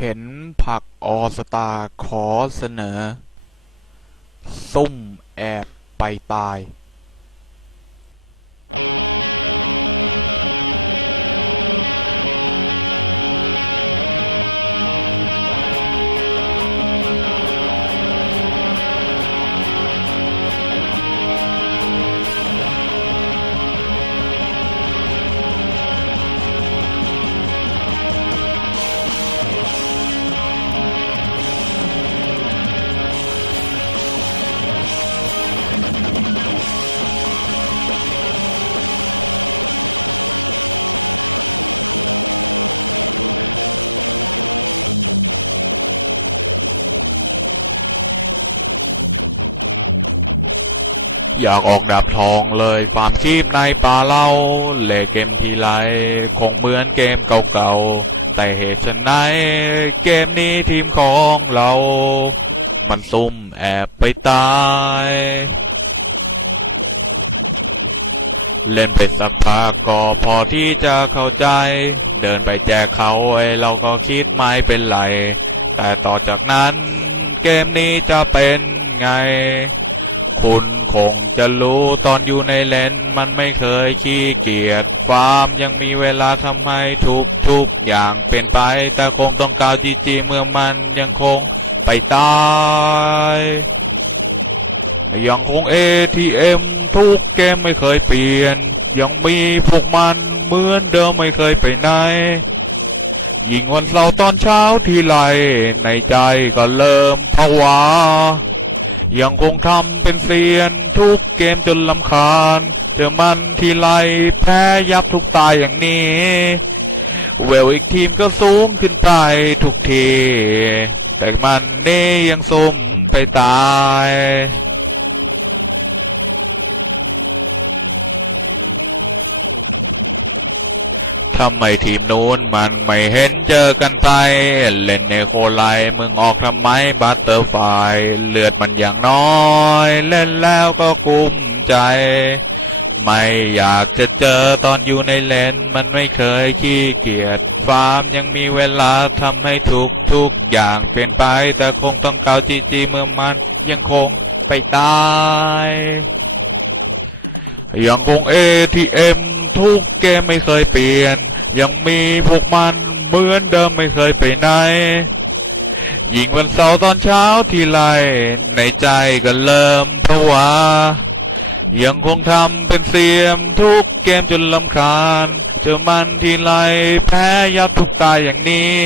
เข็นผักออสตาขอเสนอ ซุ่มแอบไปตาย อยากออกดับทองเลยความชีพในป่าเราเล่นเกมทีไรคงเหมือนเกมเก่าๆแต่เหตุไฉนเกมนี้ทีมของเรา มันซุ่มแอบไปตายเล่นเป็นสักพักก็พอที่จะเข้าใจ เดินไปแจกเขาไอ้เราก็คิดไม่เป็นไร แต่ต่อจากนั้น เกมนี้จะเป็นไง คุณ คงจะรู้ตอนอยู่ในเลนมันไม่เคยขี้เกียจความยังมีเวลาทำให้ทุกทุกอย่างเป็นไป แต่คงต้องกล่าวจริงๆเมื่อมันยังคงไปตายยังคง ATM ทุกเกมไม่เคยเปลี่ยน ยังมีพวกมันเหมือนเดิมไม่เคยไปไหนยิ่งวันเราตอนเช้าทีไรในใจก็เริ่มผวา ยังคงทำเป็นเซียนทุกเกมจนลำคาญเดี๋ยวมันทีไรแพ้ยับทุกตายอย่างนี้ เวลอีกทีมก็สูงขึ้นไปทุกทีแต่มันนี่ยังสูงไปตาย ทำไมทีมนู้นมันไม่เห็นเจอกันไปเล่นเนโคไลมึงออกทำไมบัตเตอร์ไฟเลือดมันอย่างน้อย เล่นแล้วก็คุ้มใจ ไม่อยากจะเจอตอนอยู่ในเลนมันไม่เคยขี้เกียจฟาร์มยังมีเวลาทำให้ทุกทุกอย่างเปลี่ยนไป แต่คงต้องเกาจีจีมือมันยังคงไปตายยังคง ATM ทุกเกมไม่เคยเปลี่ยน ยังมีพวกมันเหมือนเดิมไม่เคยไปไหนยิงวันเสาร์ตอนเช้าทีไรในใจก็เริ่มผวายังคงทำเป็นเตรียมทุกเกมจนลำคาญเจอมันทีไรแพ้ยับทุกตายอย่างนี้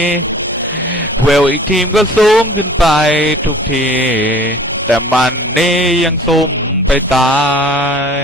เวลอีกทีมก็สูงขึ้นไปทุกที แต่มันนี่ยังสูงไปตาย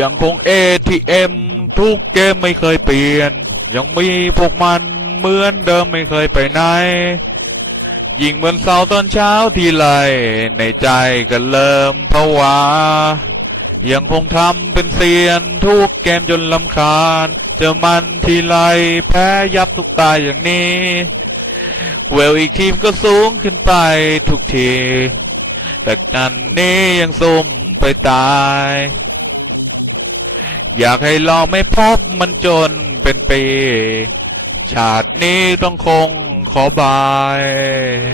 ยังคง ATM ทุกเกมไม่เคยเปลี่ยน ยังมีพวกมันเหมือนเดิมไม่เคยไปไหน ยิ่งวันเสาตอนเช้าทีไรในใจก็เริ่มผวายังคงทำเป็นเตียนทุกเกมจนลำคาญเจอมันทีไรแพ้ยับทุกตายอย่างนี้เวลอีกทีก็สูงขึ้นไปทุกที แต่นันนี้ยังสูงไปตาย อยากให้ลองไม่พบมันจนเป็นปีชาตินี้ต้องคงขอบาย